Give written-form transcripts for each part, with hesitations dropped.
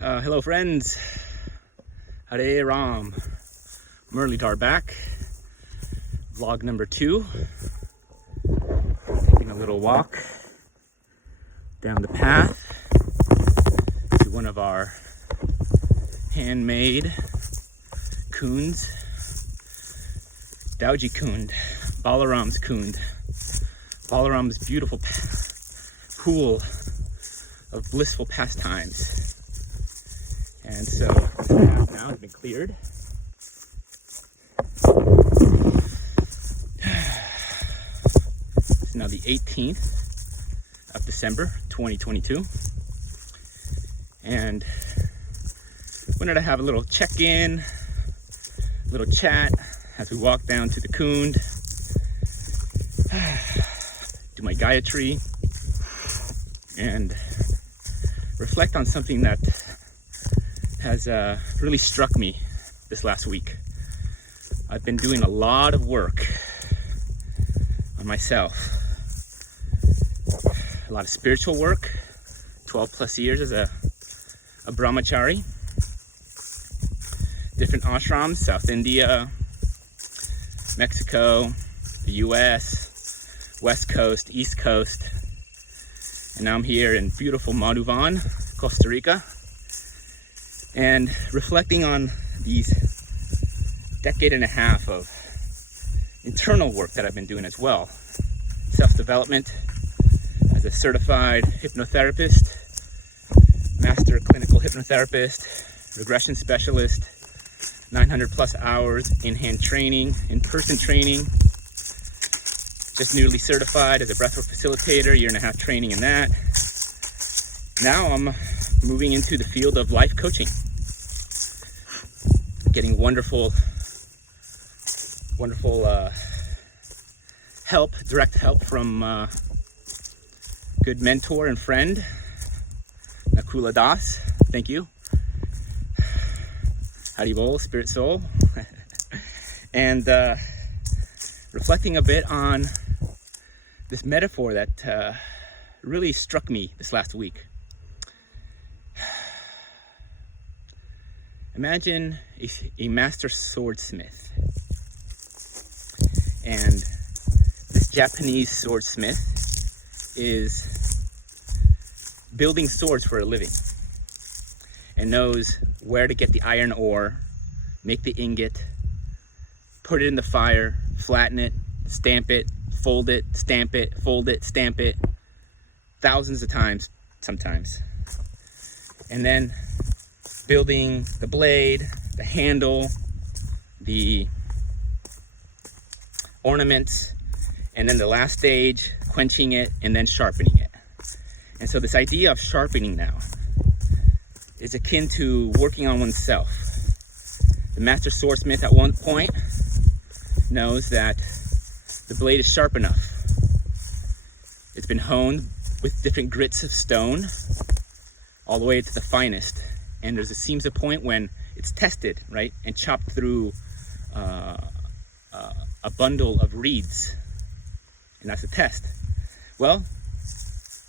Hello friends, Hare Rāma, Muralidhara back, vlog number 2, taking a little walk down the path to one of our handmade kunds, Dauji Kunda, Balaram's Kund, Balaram's beautiful pool of blissful pastimes. And so this path now has been cleared. It's now the 18th of December 2022, and wanted to have a little check-in, a little chat as we walk down to the Kund, do my Gayatri, and reflect on something that has really struck me this last week. I've been doing a lot of work on myself, a lot of spiritual work, 12 plus years as a brahmachari, different ashrams, South India, Mexico, the US, West Coast, East Coast, and now I'm here in beautiful Madhuvan, Costa Rica, and reflecting on these decade and a half of internal work that I've been doing as well. Self-development as a certified hypnotherapist, master clinical hypnotherapist, regression specialist, 900 plus hours in-hand training, in-person training, just newly certified as a breathwork facilitator, 1.5 year training in that. Now I'm moving into the field of life coaching, getting wonderful help, direct help from good mentor and friend, Nakula Das. Thank you. Haribol, Spirit Soul. And reflecting a bit on this metaphor that really struck me this last week. Imagine a master swordsmith, and this Japanese swordsmith is building swords for a living and knows where to get the iron ore, make the ingot, put it in the fire, flatten it, stamp it, fold it, stamp it, fold it, stamp it, thousands of times sometimes. And then building the blade, the handle, the ornaments, and then the last stage, quenching it and then sharpening it. And so this idea of sharpening now is akin to working on oneself. The master swordsmith at one point knows that the blade is sharp enough. It's been honed with different grits of stone all the way to the finest. And seems a point when it's tested, right, and chopped through a bundle of reeds, and that's a test. Well,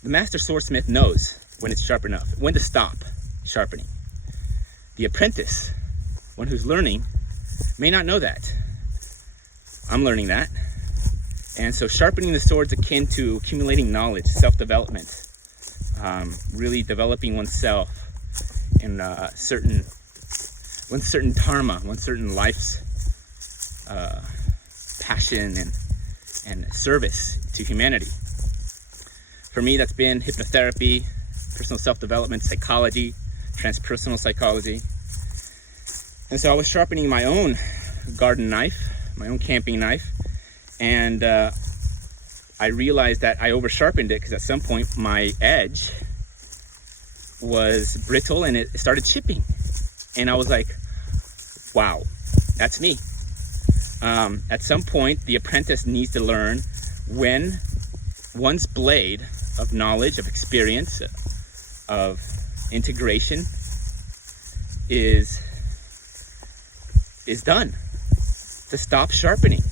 the master swordsmith knows when it's sharp enough, when to stop sharpening. The apprentice, one who's learning, may not know that. I'm learning that. And so sharpening the sword is akin to accumulating knowledge, self-development, really developing oneself in one certain dharma, one certain life's passion and service to humanity. For me, that's been hypnotherapy, personal self-development, psychology, transpersonal psychology. And so I was sharpening my own garden knife, my own camping knife, and I realized that I over-sharpened it because at some point my edge was brittle and it started chipping. And I was like, wow, that's me. At some point, the apprentice needs to learn when one's blade of knowledge, of experience, of integration is done, to stop sharpening,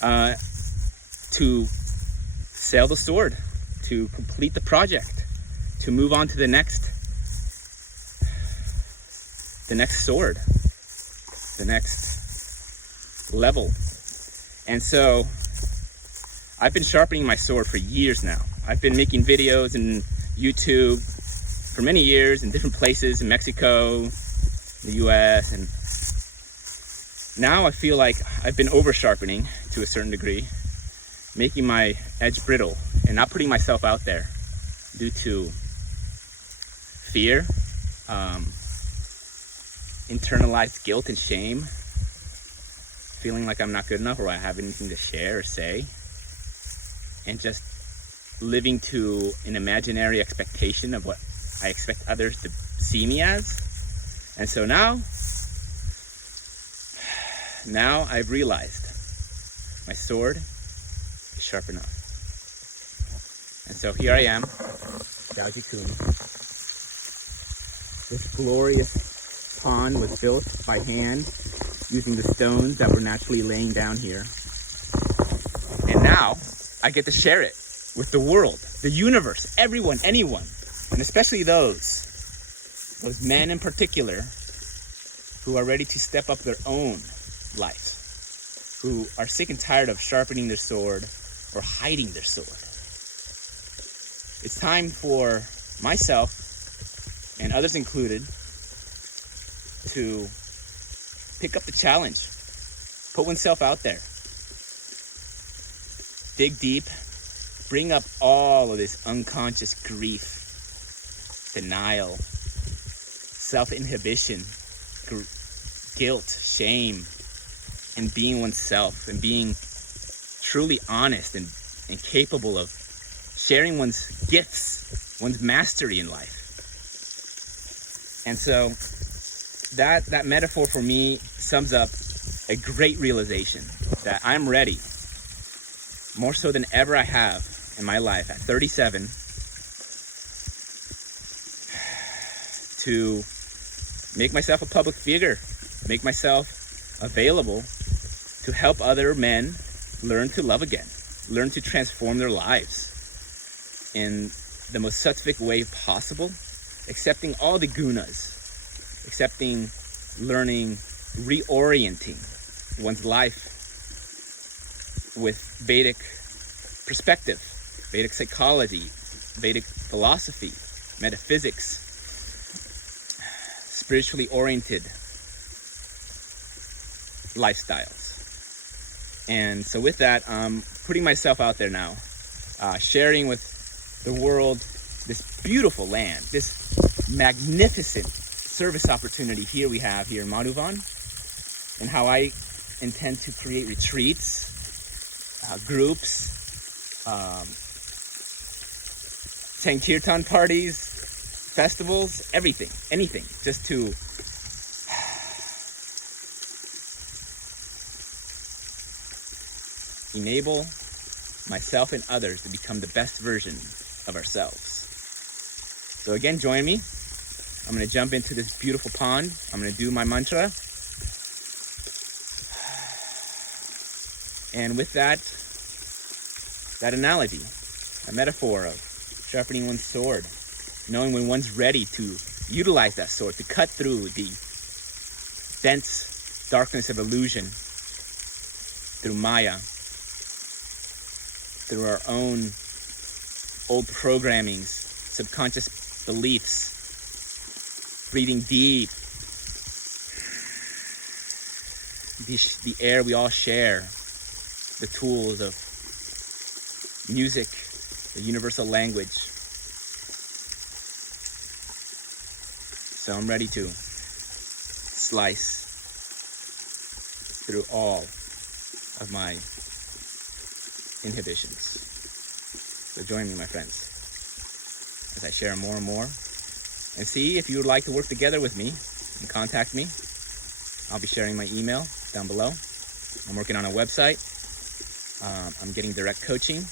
to sail the sword, to complete the project, to move on to the next the next sword, the next level. And so I've been sharpening my sword for years now. I've been making videos in YouTube for many years in different places in Mexico, the US, and now I feel like I've been over sharpening to a certain degree, making my edge brittle and not putting myself out there due to fear, internalized guilt and shame, feeling like I'm not good enough or I have anything to share or say, and just living to an imaginary expectation of what I expect others to see me as. And so now I've realized my sword is sharp enough. And so here I am, Dauji Kunda. This glorious pond was built by hand using the stones that were naturally laying down here. And now I get to share it with the world, the universe, everyone, anyone, and especially those men in particular who are ready to step up their own life, who are sick and tired of sharpening their sword or hiding their sword. It's time for myself and others included to pick up the challenge, put oneself out there, dig deep, bring up all of this unconscious grief, denial, self-inhibition, guilt, shame, and being oneself and being truly honest and capable of sharing one's gifts, one's mastery in life. And so that metaphor for me sums up a great realization that I'm ready, more so than ever I have in my life at 37, to make myself a public figure, make myself available to help other men learn to love again, learn to transform their lives in the most sattvic way possible, accepting all the gunas, accepting, learning, reorienting one's life with Vedic perspective, Vedic psychology, Vedic philosophy, metaphysics, spiritually oriented lifestyles. And so with that, I'm putting myself out there now, sharing with the world this beautiful land, this magnificent service opportunity we have here in Madhuvan, and how I intend to create retreats, groups, Sankirtan parties, festivals, anything, just to enable myself and others to become the best version of ourselves. So again, join me. I'm going to jump into this beautiful pond. I'm going to do my mantra. And with that analogy, a metaphor of sharpening one's sword, knowing when one's ready to utilize that sword to cut through the dense darkness of illusion through Maya, through our own old programmings, subconscious beliefs, breathing deep, the air we all share, the tools of music, the universal language. So I'm ready to slice through all of my inhibitions. So join me, my friends, as I share more and more. And see if you would like to work together with me and contact me. I'll be sharing my email down below. I'm working on a website. I'm getting direct coaching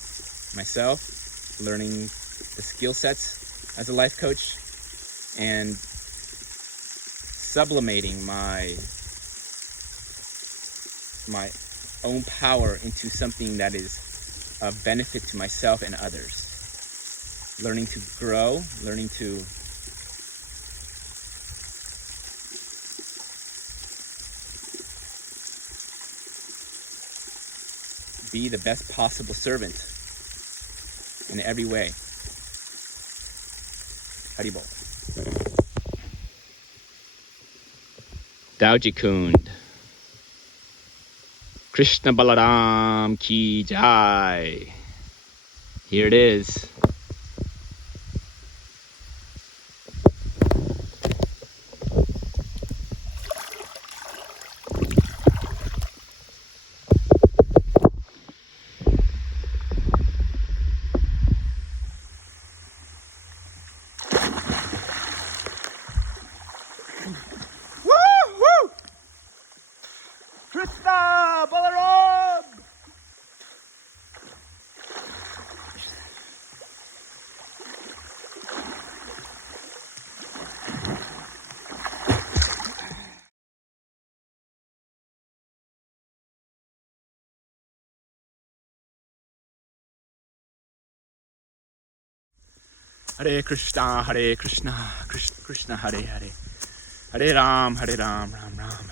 myself, learning the skill sets as a life coach, and sublimating my own power into something that is of benefit to myself and others. Learning to grow, learning to be the best possible servant in every way. Haribol. Dauji Kunda. Krishna Balaram Ki Jai. Here it is. Woo! Krishna Balaram! Hare Krishna, Krishna Krishna, Hare Hare. Hare Rāma, Ram Ram.